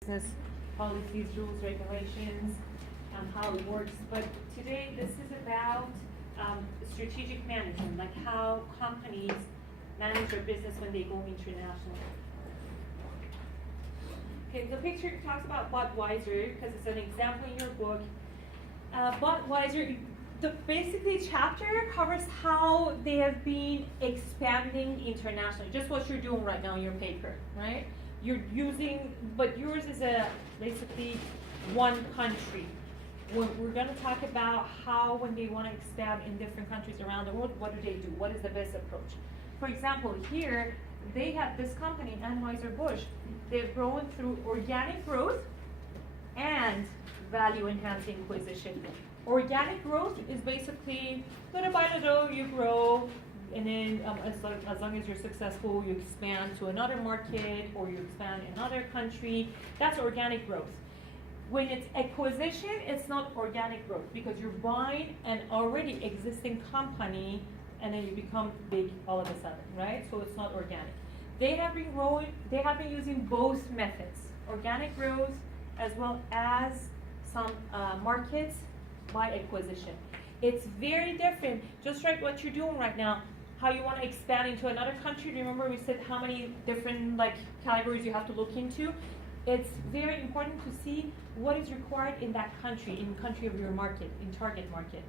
business policies, rules, regulations, how it works. But today, this is about strategic management, like how companies manage their business when they go international. Okay, the picture talks about Budweiser because it's an example in your book. Budweiser, the basically chapter covers how they have been expanding internationally, just what you're doing right now in your paper, right? You're using, but yours is a basically one country. We're going to talk about how when they want to expand in different countries around the world, what do they do? What is the best approach? For example, here, they have this company, Anheuser-Busch. They've grown through organic growth and value-enhancing acquisition. Organic growth is basically little by little you grow, and then as long as you're successful, you expand to another market or you expand in another country. That's organic growth. When it's acquisition, it's not organic growth because you're buying an already existing company and then you become big all of a sudden, right? So it's not organic. They have been growing, they have been using both methods, organic growth as well as some markets by acquisition. It's very different, just like what you're doing right now, how you want to expand into another country. Remember we said how many different categories you have to look into? It's very important to see what is required in that country, in country of your market, in target market.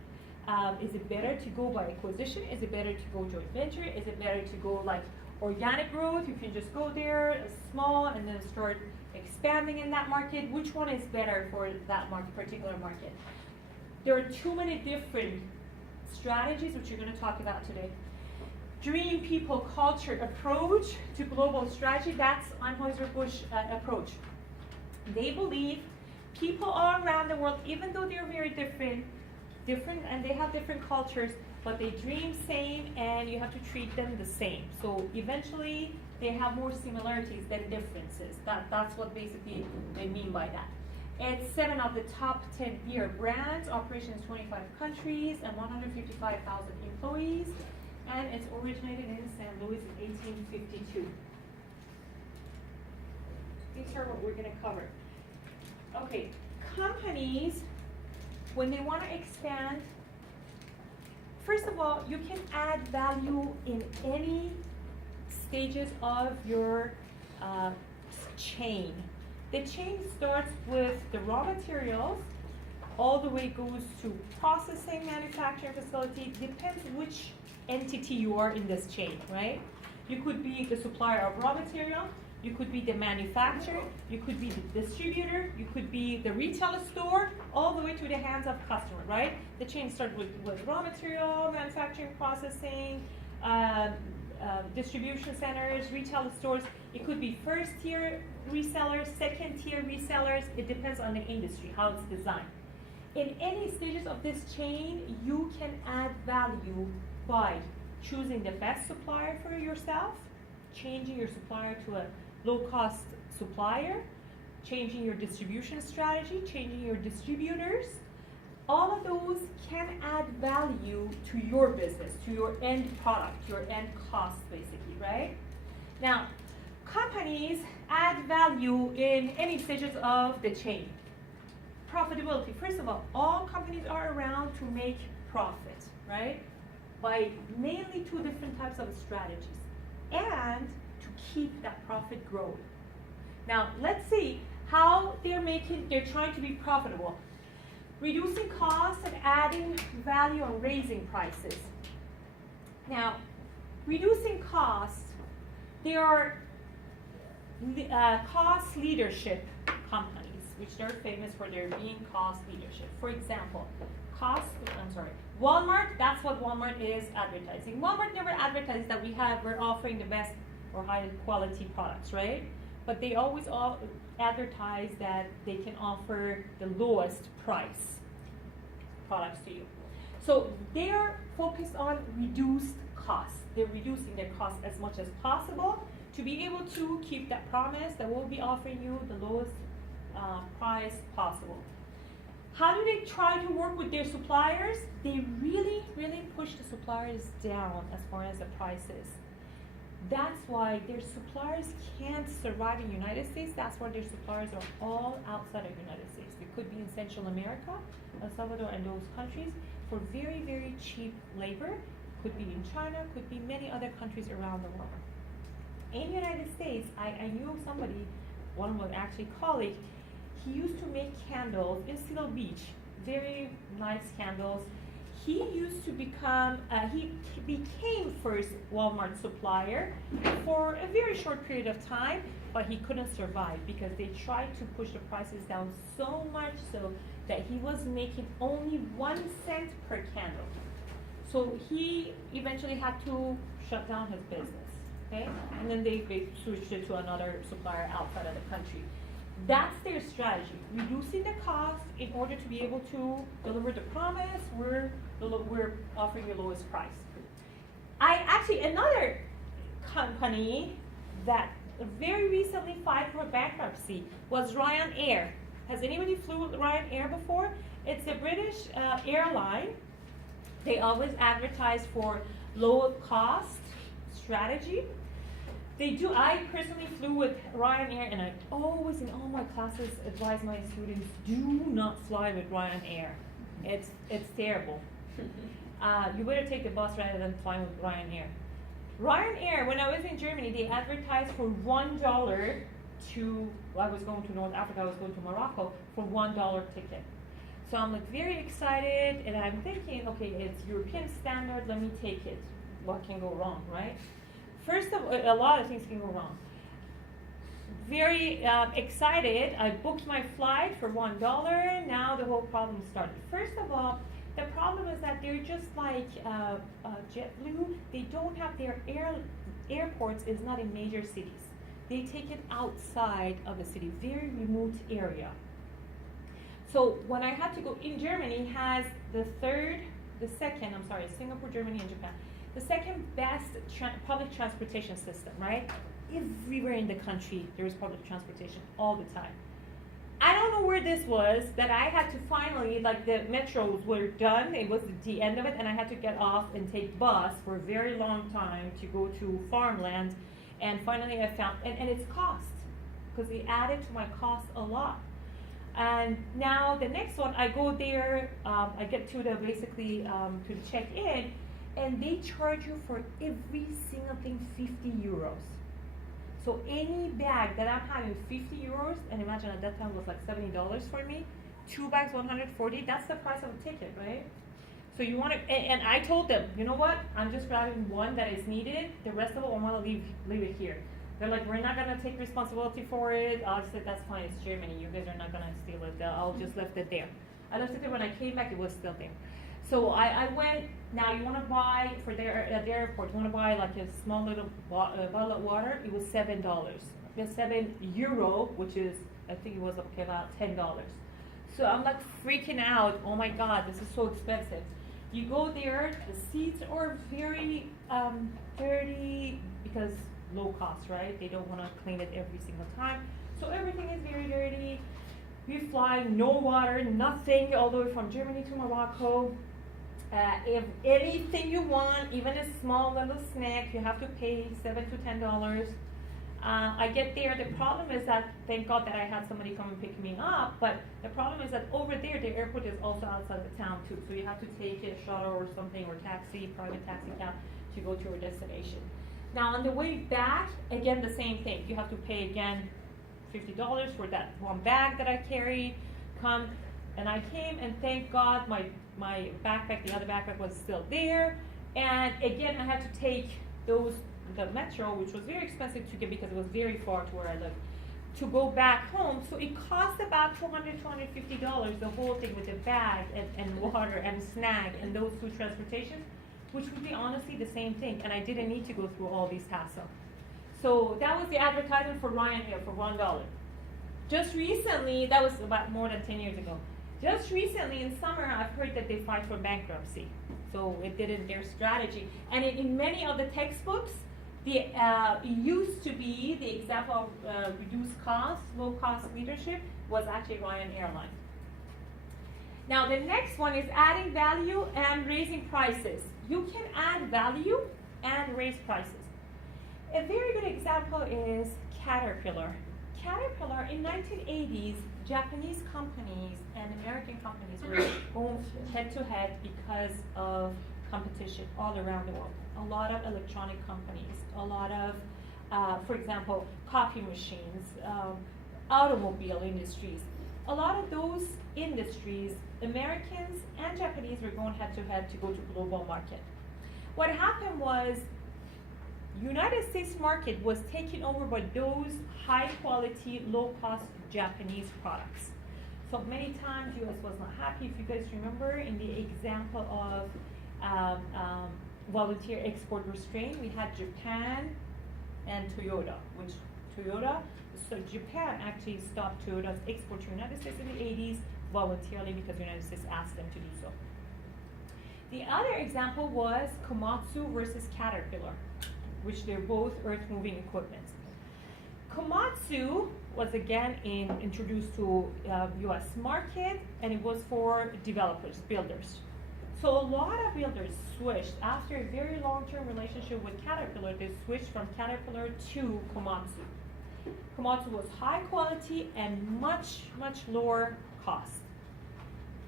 Is it better to go by acquisition? Is it better to go joint venture? Is it better to go like organic growth? You can just go there, small, and then start expanding in that market. Which one is better for that market, particular market? There are too many different strategies, which you're going to talk about today. Dream, people, culture, approach to global strategy, that's Anheuser-Busch approach. They believe people all around the world, even though they're very different and they have different cultures, but they dream same and you have to treat them the same. So eventually they have more similarities than differences. That's what basically they mean by that. It's 7 of the top 10 beer brands, operations 25 countries and 155,000 employees. And it's originated in St. Louis in 1852. These are what we're going to cover. Okay, companies, when they want to expand, first of all, you can add value in any stages of your chain. The chain starts with the raw materials, all the way goes to processing, manufacturing facility, depends which entity you are in this chain, right? You could be the supplier of raw material, you could be the manufacturer, you could be the distributor, you could be the retail store, all the way to the hands of customer, right? The chain starts with raw material, manufacturing, processing, distribution centers, retail stores. It could be first tier resellers, second tier resellers. It depends on the industry, how it's designed. In any stages of this chain, you can add value by choosing the best supplier for yourself, changing your supplier to a low-cost supplier, changing your distribution strategy, changing your distributors. All of those can add value to your business, to your end product, your end cost, basically, right? Now, companies add value in any stages of the chain. Profitability. First of all companies are around to make profit, right? By mainly 2 different types of strategies and to keep that profit growing. Now, let's see how they're trying to be profitable. Reducing costs and adding value and raising prices. Now, reducing costs, they are cost leadership companies, which they're famous for their being cost leadership. For example, Walmart, that's what Walmart is advertising. Walmart never advertises that we're offering the best or high quality products, right? But they always advertise that they can offer the lowest price products to you. So they are focused on reduced costs. They're reducing their costs as much as possible to be able to keep that promise that we'll be offering you the lowest price possible. How do they try to work with their suppliers? They really, really push the suppliers down as far as the prices. That's why their suppliers can't survive in the United States. That's why their suppliers are all outside of the United States. They could be in Central America, El Salvador, and those countries for very, very cheap labor. Could be in China, could be many other countries around the world. In the United States, I knew somebody, one of my actually colleague, he used to make candles in Seal Beach, very nice candles. He used to become, he became first Walmart supplier for a very short period of time, but he couldn't survive because they tried to push the prices down so much so that he was making only 1 cent per candle. So he eventually had to shut down his business, okay? And then they switched it to another supplier outside of the country. That's their strategy, reducing the cost in order to be able to deliver the promise, we're offering the lowest price. Another company that very recently filed for bankruptcy was Ryanair. Has anybody flew with Ryanair before? It's a British airline. They always advertise for low cost strategy. They do. I personally flew with Ryanair, and I always in all my classes advise my students, do not fly with Ryanair. It's terrible. You better take the bus rather than flying with Ryanair. Ryanair, when I was in Germany, they advertised for $1 to, I was going to North Africa, I was going to Morocco, for $1 ticket. So I'm like very excited, and I'm thinking, okay, it's European standard, let me take it. What can go wrong, right? First of all, a lot of things can go wrong. Very excited, I booked my flight for $1. Now the whole problem started. First of all, the problem is that they're just like JetBlue. They don't have their airports is not in major cities. They take it outside of the city, very remote area. So when I had to go in Germany, has Singapore, Germany, and Japan. The second best public transportation system, right? Everywhere in the country, there is public transportation all the time. I don't know where this was, that I had to finally, like the metros were done, it was the end of it, and I had to get off and take bus for a very long time to go to farmland, and finally I found, and it's cost, because they added to my cost a lot. And now the next one, I go there, I get to the to check in, and they charge you for every single thing 50 euros. So any bag that I'm having 50 euros, and imagine at that time it was like $70 for me, 2 bags 140, that's the price of a ticket, right? So you want to, and I told them, you know what, I'm just grabbing one that is needed, the rest of it I want to leave it here. They're like, we're not going to take responsibility for it. I said, that's fine, it's Germany, you guys are not going to steal it, I'll just left it there. I left it there, when I came back it was still there. So I went, now you want to buy, for at the airport, you want to buy like a small little bottle of water, it was $7. The €7, which is, I think it was okay, about $10. So I'm like freaking out, oh my God, this is so expensive. You go there, the seats are very dirty, because low cost, right? They don't want to clean it every single time. So everything is very dirty. We fly, no water, nothing, all the way from Germany to Morocco. If anything you want, even a small little snack, you have to pay $7 to $10. I get there, the problem is that, thank God that I had somebody come and pick me up, but the problem is that over there, the airport is also outside the town too, so you have to take a shuttle or something, or taxi, private taxi cab, to go to your destination. Now on the way back, again the same thing, you have to pay again $50 for that one bag that I carried. And I came, and thank God my backpack, the other backpack was still there. And again, I had to take the metro, which was very expensive to get because it was very far to where I lived, to go back home. So it cost about $200, $250, the whole thing with the bag and water and snack and those two transportations, which would be honestly the same thing. And I didn't need to go through all these hassle. So that was the advertisement for Ryanair for $1. Just recently, that was about more than 10 years ago. Just recently in summer, I've heard that they filed for bankruptcy. So it didn't their strategy. And in many of the textbooks, it used to be the example of reduced cost, low cost leadership was actually Ryan Airline. Now the next one is adding value and raising prices. You can add value and raise prices. A very good example is Caterpillar. Caterpillar in 1980s, Japanese companies and American companies were going head to head because of competition all around the world. A lot of electronic companies, a lot of, for example, copy machines, automobile industries. A lot of those industries, Americans and Japanese were going head to head to go to global market. What happened was United States market was taken over by those high quality, low cost Japanese products. So many times US was not happy. If you guys remember in the example of volunteer export restraint, we had Japan and Toyota, which so Japan actually stopped Toyota's export to the United States in the 80s voluntarily because the United States asked them to do so. The other example was Komatsu versus Caterpillar, which they're both earth-moving equipment. Komatsu was again introduced to US market, and it was for developers, builders. So a lot of builders switched, after a very long-term relationship with Caterpillar, they switched from Caterpillar to Komatsu. Komatsu was high quality and much, much lower cost.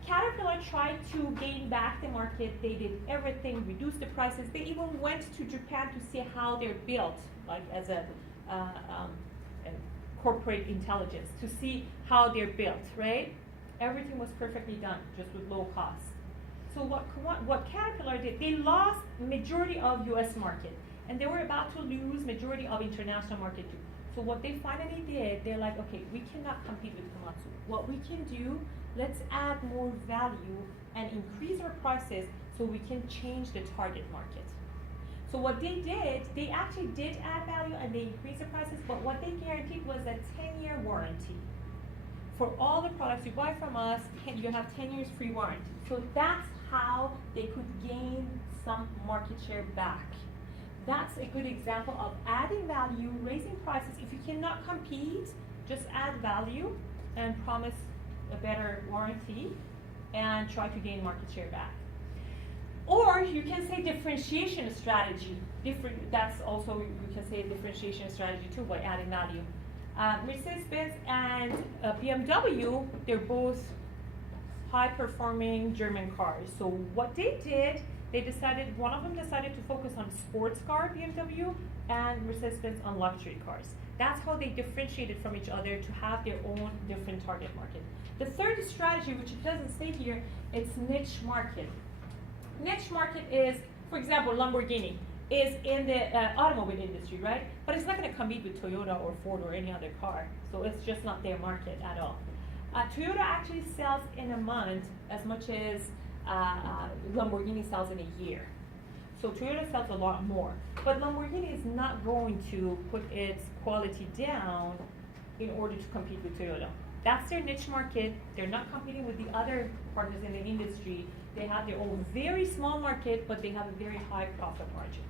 Caterpillar tried to gain back the market. They did everything, reduced the prices. They even went to Japan to see how they're built, like as a corporate intelligence, to see how they're built, right? Everything was perfectly done, just with low cost. So what Caterpillar did, they lost majority of US market, and they were about to lose majority of international market too. So what they finally did, they're like, okay, we cannot compete with Komatsu. What we can do, let's add more value and increase our prices so we can change the target market. So what they did, they actually did add value and they increased the prices, but what they guaranteed was a 10-year warranty. For all the products you buy from us, you have 10 years free warranty. So that's how they could gain some market share back. That's a good example of adding value, raising prices. If you cannot compete, just add value and promise a better warranty and try to gain market share back. Or you can say differentiation strategy. That's also, you can say differentiation strategy too, by adding value. Mercedes-Benz and BMW, they're both high-performing German cars. So what they did, one of them decided to focus on sports car, BMW, and Mercedes-Benz on luxury cars. That's how they differentiated from each other to have their own different target market. The third strategy, which it doesn't say here, it's niche market. Niche market is, for example, Lamborghini is in the automobile industry, right? But it's not going to compete with Toyota or Ford or any other car. So it's just not their market at all. Toyota actually sells in a month as much as Lamborghini sells in a year. So Toyota sells a lot more. But Lamborghini is not going to put its quality down in order to compete with Toyota. That's their niche market. They're not competing with the other partners in the industry. They have their own very small market, but they have a very high profit margin.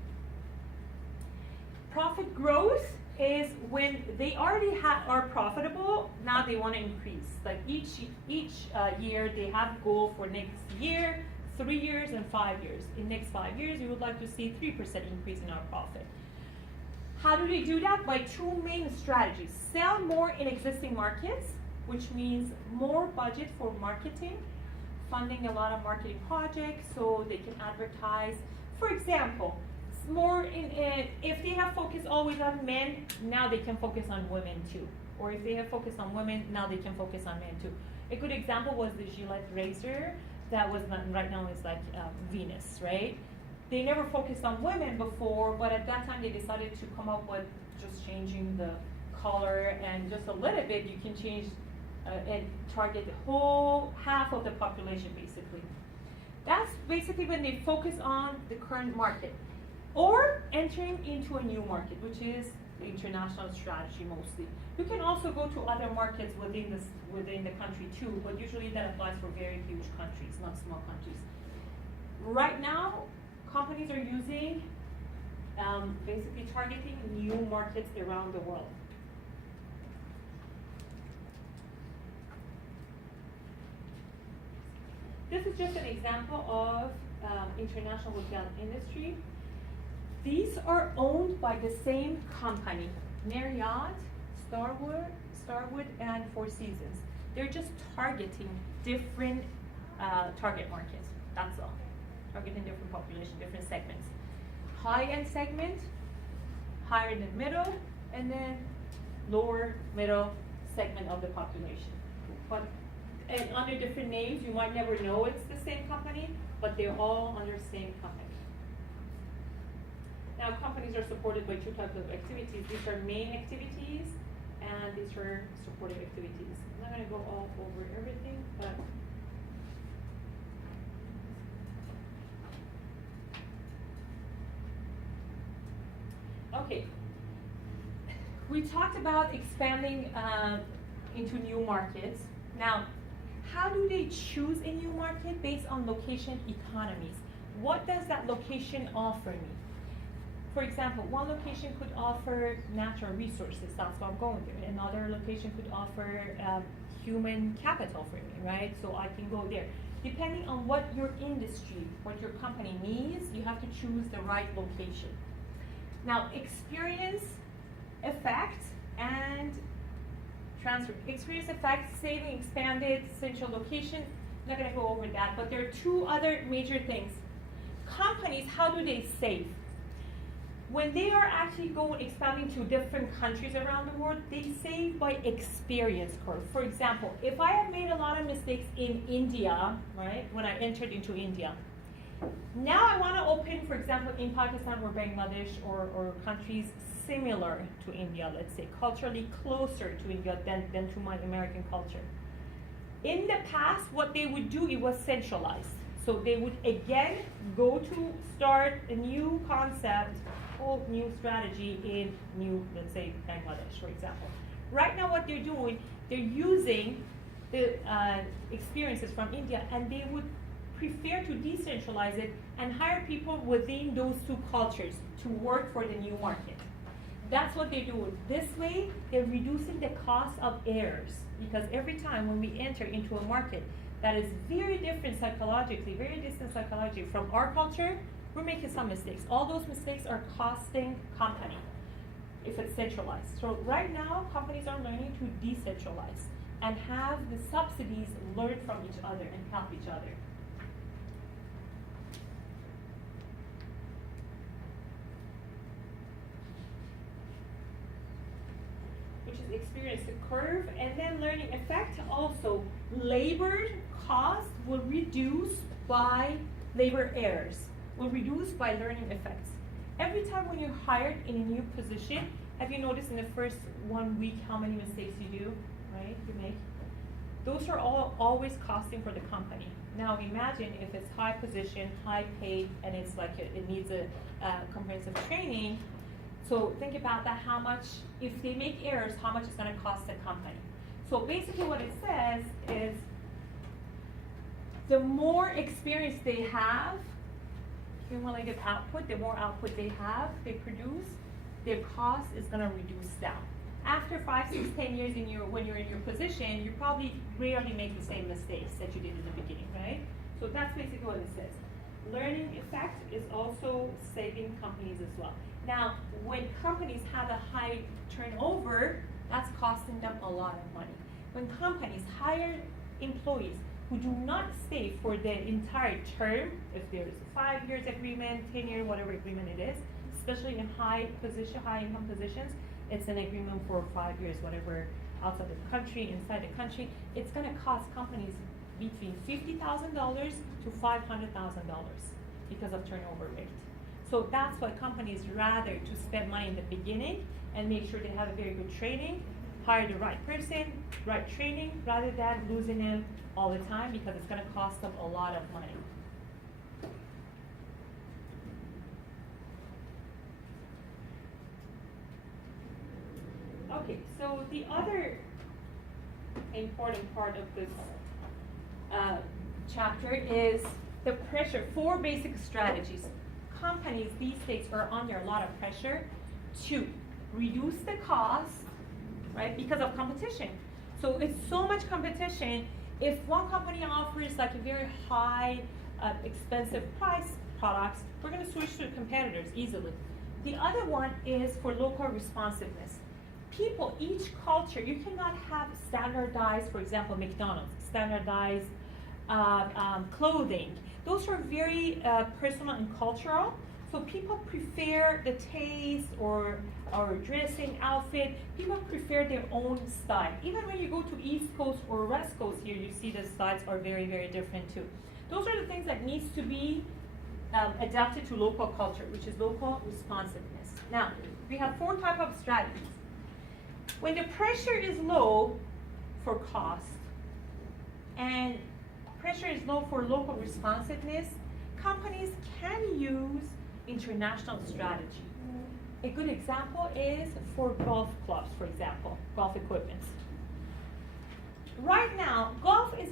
Profit growth is when they already are profitable, now they want to increase. Like each year, they have a goal for next year, 3 years, and 5 years. In next 5 years, you would like to see 3% increase in our profit. How do they do that? By two main strategies. Sell more in existing markets, which means more budget for marketing, funding a lot of marketing projects so they can advertise. For example, more if they have focused always on men, now they can focus on women too. Or if they have focused on women, now they can focus on men too. A good example was the Gillette razor that was right now is like Venus, right? They never focused on women before, but at that time they decided to come up with just changing the color and just a little bit. You can change and target the whole half of the population basically. That's basically when they focus on the current market. Or entering into a new market, which is the international strategy mostly. You can also go to other markets within the country too, but usually that applies for very huge countries, not small countries. Right now, companies are using basically targeting new markets around the world. This is just an example of international hotel industry. These are owned by the same company, Marriott, Starwood, and Four Seasons. They're just targeting different target markets, that's all. Targeting different population, different segments. High-end segment, higher than middle, and then lower middle segment of the population. But and under different names, you might never know it's the same company, but they're all under the same company. Now, companies are supported by two types of activities. These are main activities, and these are supportive activities. I'm not going to go all over everything, but okay. We talked about expanding into new markets. Now, how do they choose a new market? Based on location economies. What does that location offer me? For example, one location could offer natural resources, that's what I'm going there. Another location could offer human capital for me, right? So I can go there. Depending on what your industry, what your company needs, you have to choose the right location. Now, experience effect and transfer. Experience effect, saving, expanded, central location. I'm not going to go over that, but there are two other major things. Companies, how do they save? When they are actually expanding to different countries around the world, they save by experience curve. For example, if I have made a lot of mistakes in India, right, when I entered into India, now I want to open, for example, in Pakistan or Bangladesh or countries similar to India, let's say, culturally closer to India than to my American culture. In the past, what they would do, it was centralized. So they would again go to start a new concept, whole new strategy in new, let's say, Bangladesh, for example. Right now what they're doing, they're using the experiences from India, and they would prefer to decentralize it and hire people within those two cultures to work for the new market. That's what they're doing. This way, they're reducing the cost of errors, because every time when we enter into a market that is very different psychologically, very distant psychologically from our culture, we're making some mistakes. All those mistakes are costing company if it's centralized. So right now, companies are learning to decentralize and have the subsidies learn from each other and help each other. Which is experience the curve, and then learning effect. Also, labor cost will reduce by labor errors, will reduce by learning effects. Every time when you're hired in a new position, have you noticed in the first 1 week how many mistakes you do, right? You make. Those are all always costing for the company. Now imagine if it's high position, high paid, and it's like it needs a comprehensive training. So think about that, how much, if they make errors, how much it's going to cost the company. So basically what it says is the more experience they have, cumulative output, the more output they have, they produce, their cost is going to reduce down. After 5, 6, 10 years when you're in your position, you probably rarely make the same mistakes that you did in the beginning, right? So that's basically what it says. Learning effect is also saving companies as well. Now, when companies have a high turnover, that's costing them a lot of money. When companies hire employees who do not stay for the entire term, if there's a 5 years agreement, 10-year, whatever agreement it is, especially in high income positions, it's an agreement for 5 years, whatever, outside the country, inside the country, it's gonna cost companies between $50,000 to $500,000 because of turnover rate. So that's why companies rather to spend money in the beginning and make sure they have a very good training, hire the right person, right training, rather than losing them all the time because it's going to cost them a lot of money. Okay, so the other important part of this chapter is the pressure. 4 basic strategies. Companies these days are under a lot of pressure to reduce the cost, right, because of competition. So it's so much competition. If one company offers like a very high, expensive price, products, we're going to switch to competitors easily. The other one is for local responsiveness. People, each culture, you cannot have standardized, for example, McDonald's, standardized clothing. Those are very personal and cultural. So people prefer the taste or dressing, outfit. People prefer their own style. Even when you go to East Coast or West Coast here, you see the styles are very, very different too. Those are the things that needs to be adapted to local culture, which is local responsiveness. Now, we have 4 types of strategies. When the pressure is low for cost and pressure is low for local responsiveness, companies can use international strategy. A good example is for golf clubs, for example, golf equipment. Right now, golf is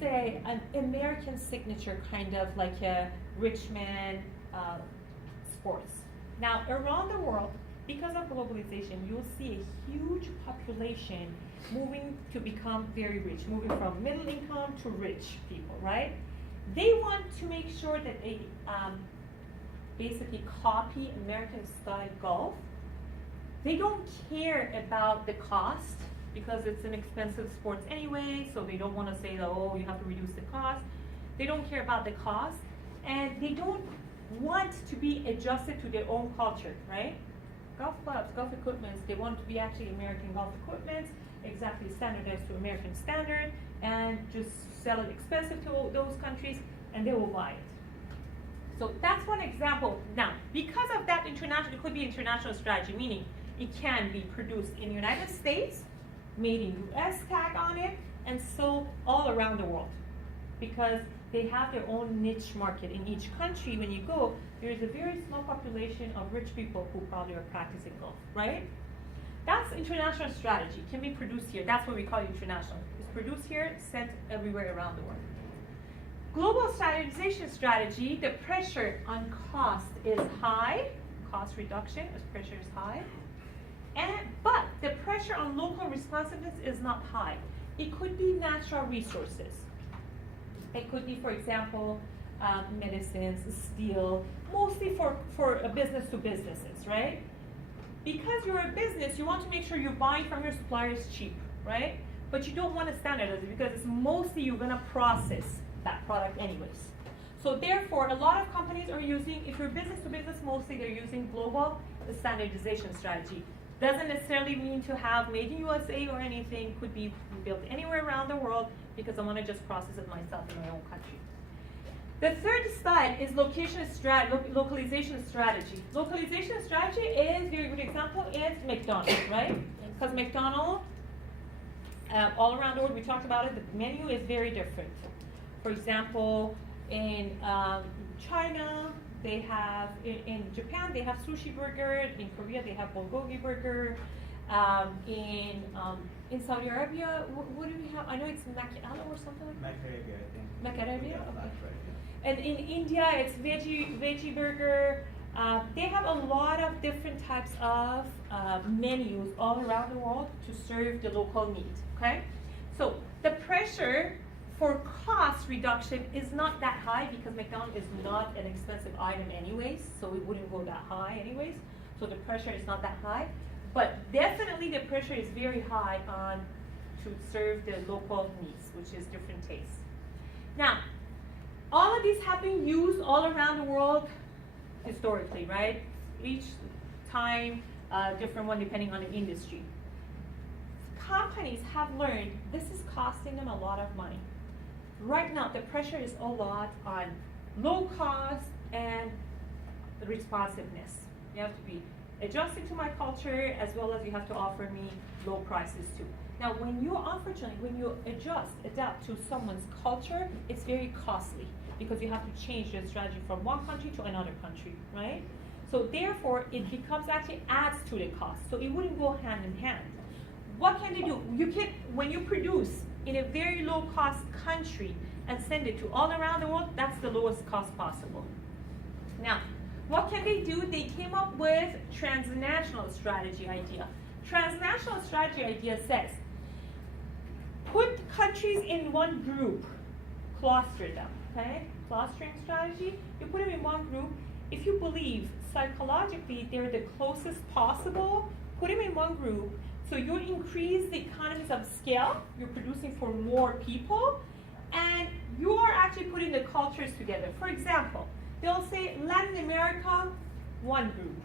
an American signature, kind of like a rich man sports. Now, around the world, because of globalization, you'll see a huge population moving to become very rich, moving from middle income to rich people, right? They want to make sure that they basically copy American style golf. They don't care about the cost because it's an expensive sport anyway, so they don't want to say that, oh, you have to reduce the cost. They don't care about the cost, and they don't want to be adjusted to their own culture, right? Golf clubs, golf equipments, they want to be actually American golf equipment, exactly standardized to American standard, and just sell it expensive to those countries, and they will buy it. So that's one example. Now, because of that international, it could be international strategy, meaning it can be produced in the United States, made in US tag on it, and sold all around the world. Because they have their own niche market in each country. When you go, there's a very small population of rich people who probably are practicing golf, right? That's international strategy, can be produced here. That's what we call international. It's produced here, sent everywhere around the world. Global standardization strategy, the pressure on cost is high, cost reduction, as pressure is high. But the pressure on local responsiveness is not high. It could be natural resources. It could be, for example, medicines, steel, mostly for a business to businesses, right? Because you're a business, you want to make sure you're buying from your suppliers cheap, right? But you don't want to standardize it because it's mostly you're going to process that product anyways. So therefore, a lot of companies are using, if you're business to business, mostly they're using global standardization strategy. Doesn't necessarily mean to have made in USA or anything, could be built anywhere around the world because I want to just process it myself in my own country. The third style is localization strategy. Localization strategy is, very good example is McDonald's, right? Because McDonald's, all around the world, we talked about it, the menu is very different. For example, in China, they have, in Japan, they have sushi burger. In Korea, they have bulgogi burger. In Saudi Arabia, what do we have? I know it's makiala or something like that. Makarabia, I think. Makarabia? Yeah, Okay. that's right, yeah. And in India, it's veggie burger. They have a lot of different types of menus all around the world to serve the local need, okay? So the pressure for cost reduction is not that high because McDonald's is not an expensive item anyways, so it wouldn't go that high anyways. So the pressure is not that high, but definitely the pressure is very high on to serve the local needs, which is different tastes. Now, all of these have been used all around the world historically, right? Each time, different one depending on the industry. Companies have learned this is costing them a lot of money. Right now, the pressure is a lot on low cost and responsiveness. You have to be adjusted to my culture as well as you have to offer me low prices too. Now, when you unfortunately, when you adapt to someone's culture, it's very costly because you have to change your strategy from one country to another country, right? So therefore, it becomes actually adds to the cost. So it wouldn't go hand in hand. What can they do? You can, when you produce in a very low cost country and send it to all around the world, that's the lowest cost possible. Now, what can they do? They came up with transnational strategy idea. Transnational strategy idea says, put countries in one group cluster them, okay? Clustering strategy, you put them in one group. If you believe psychologically they're the closest possible, put them in one group. So you increase the economies of scale, you're producing for more people, and you are actually putting the cultures together. For example, they'll say Latin America, one group.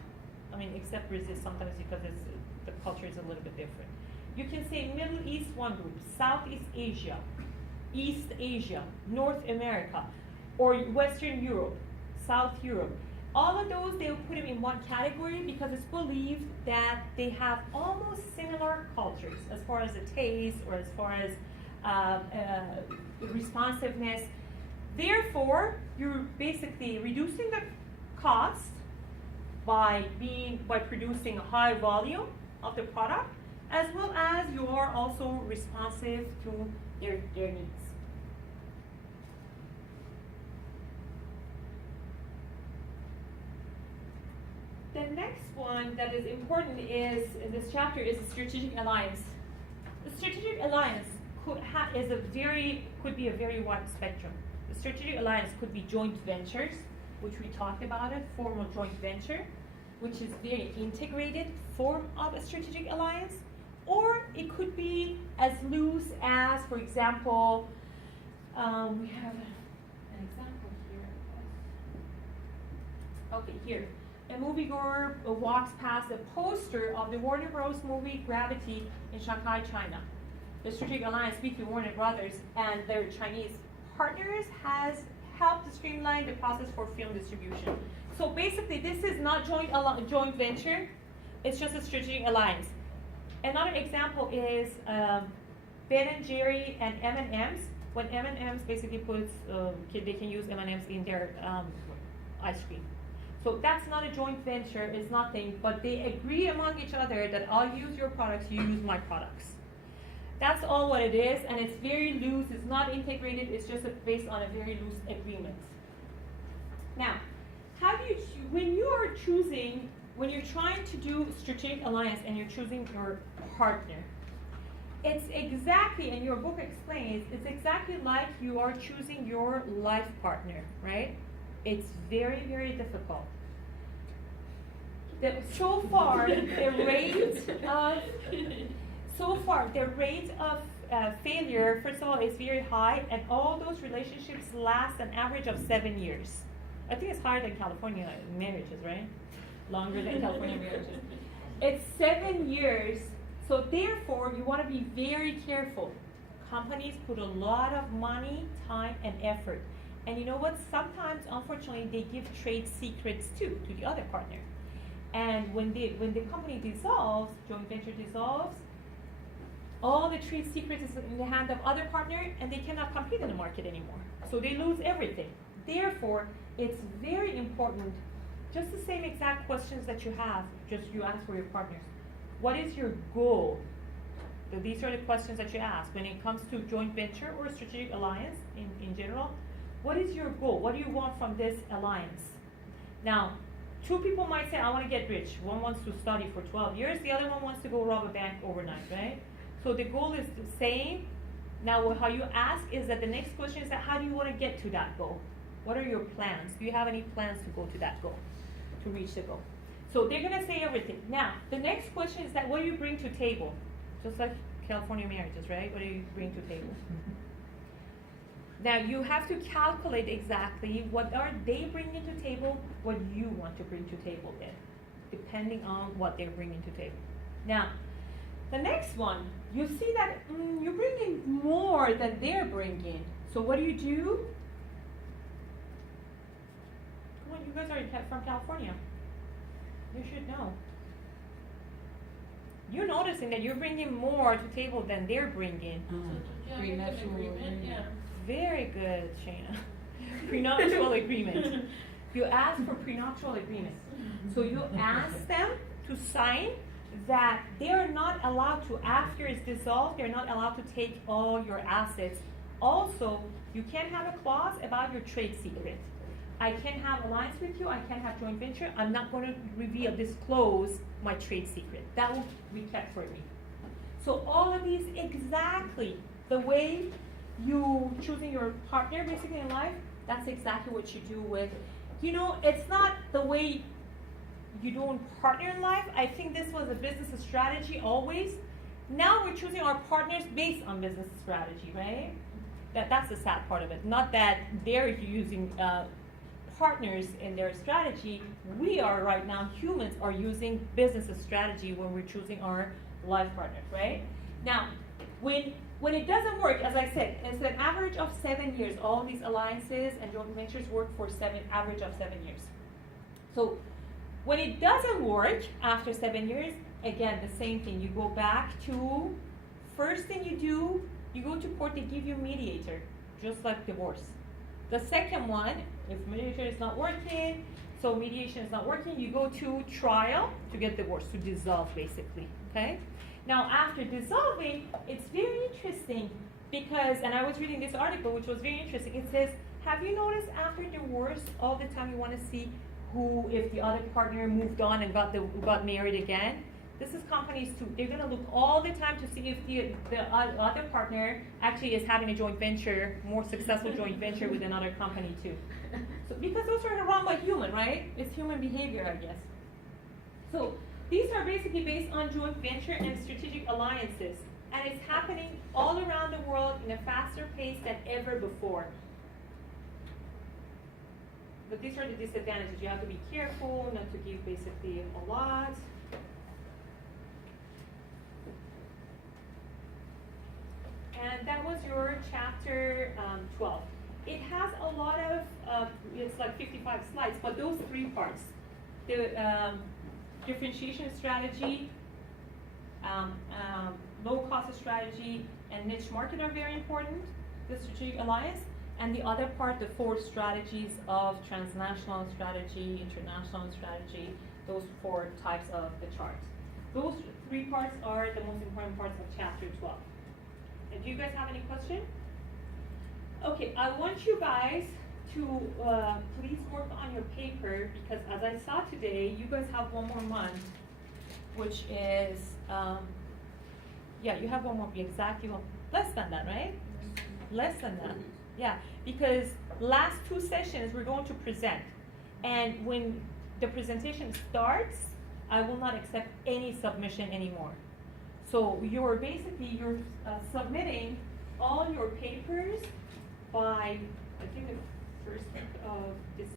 I mean, except Brazil sometimes because the culture is a little bit different. You can say Middle East, one group, Southeast Asia, East Asia, North America, or Western Europe, South Europe. All of those, they'll put them in one category because it's believed that they have almost similar cultures as far as the taste or as far as responsiveness. Therefore, you're basically reducing the cost by producing a high volume of the product, as well as you are also responsive to their needs. The next one that is important is in this chapter is a strategic alliance. The strategic alliance could be a very wide spectrum. The strategic alliance could be joint ventures, which we talked about it, formal joint venture, which is very integrated form of a strategic alliance, or it could be as loose as, for example, we have an example here. Okay, here. A moviegoer walks past a poster of the Warner Bros. Movie Gravity in Shanghai, China. The strategic alliance between Warner Brothers and their Chinese partners has helped streamline the process for film distribution. So basically, this is not joint venture. It's just a strategic alliance. Another example is Ben and Jerry and M&M's. When M&M's basically puts, they can use M&M's in their ice cream. So that's not a joint venture, it's nothing, but they agree among each other that I'll use your products, you use my products. That's all what it is, and it's very loose, it's not integrated, it's just based on a very loose agreement. Now, how do you, when you're trying to do strategic alliance and you're choosing your partner, it's exactly, and your book explains, it's exactly like you are choosing your life partner, right? It's very, very difficult. So far, the rate of failure, first of all, is very high, and all those relationships last an average of 7 years. I think it's higher than California marriages, right? Longer than California marriages. It's 7 years, so therefore, you want to be very careful. Companies put a lot of money, time, and effort. And you know what? Sometimes, unfortunately, they give trade secrets too to the other partner. And when the company dissolves, joint venture dissolves, all the trade secrets is in the hand of other partner, and they cannot compete in the market anymore. So they lose everything. Therefore, it's very important. Just the same exact questions that you have, just you ask for your partners. What is your goal? So these are the questions that you ask when it comes to joint venture or strategic alliance in general. What is your goal? What do you want from this alliance? Now, two people might say, I want to get rich. One wants to study for 12 years. The other one wants to go rob a bank overnight, right? So the goal is the same. Now, how you ask is that the next question is that how do you want to get to that goal? What are your plans? Do you have any plans to go to that goal, to reach the goal? So they're going to say everything. Now, the next question is that what do you bring to table? Just like California marriages, right? What do you bring to table? Now, you have to calculate exactly what are they bringing to table, what you want to bring to table then, depending on what they're bringing to table. Now, the next one, you see that you're bringing more than they're bringing. So what do? Come on, you guys are from California. You should know. You're noticing that you're bringing more to table than they're bringing. Yeah. Very good, Shana. Prenuptial agreement. You ask for prenuptial agreement. So you ask them to sign that they are not allowed to, after it's dissolved, they're not allowed to take all your assets. Also, you can have a clause about your trade secret. I can have alliance with you, I can have joint venture, I'm not going to disclose my trade secret. That will be kept for me. So all of these exactly the way you choosing your partner basically in life, that's exactly what you do with, it's not the way you do in partner in life. I think this was a business strategy always. Now we're choosing our partners based on business strategy, right? That's the sad part of it. Not that they're using partners in their strategy. We are right now, humans are using business strategy when we're choosing our life partners, right? Now, when it doesn't work, as I said, it's an average of 7 years. All these alliances and joint ventures work for average of 7 years. So when it doesn't work after 7 years, again, the same thing. You go back to, first thing you do, you go to court, they give you a mediator, just like divorce. The second one, if mediation is not working, so mediation is not working, you go to trial to get divorced, to dissolve basically, okay? Now after dissolving, it's very interesting because, and I was reading this article which was very interesting, it says, have you noticed after divorce, all the time you want to see if the other partner moved on and got married again? This is companies too. They're going to look all the time to see if the other partner actually is having a joint venture, more successful joint venture with another company too. So, because those are run by human, right? It's human behavior, I guess. So these are basically based on joint venture and strategic alliances. And it's happening all around the world in a faster pace than ever before. But these are the disadvantages. You have to be careful not to give basically a lot. And that was your chapter 12. It has a lot of, it's like 55 slides, but those 3 parts, the differentiation strategy, low cost strategy, and niche market are very important, the strategic alliance. And the other part, the 4 strategies of transnational strategy, international strategy, those 4 types of the chart. Those 3 parts are the most important parts of chapter 12. And do you guys have any questions? Okay, I want you guys to please work on your paper because as I saw today, you guys have 1 more month, which is, yeah, you have 1 more, exactly less than that, right? Less than that. Yeah, because last 2 sessions we're going to present. And when the presentation starts, I will not accept any submission anymore. So you're submitting all your papers by, I think, the 1st of December.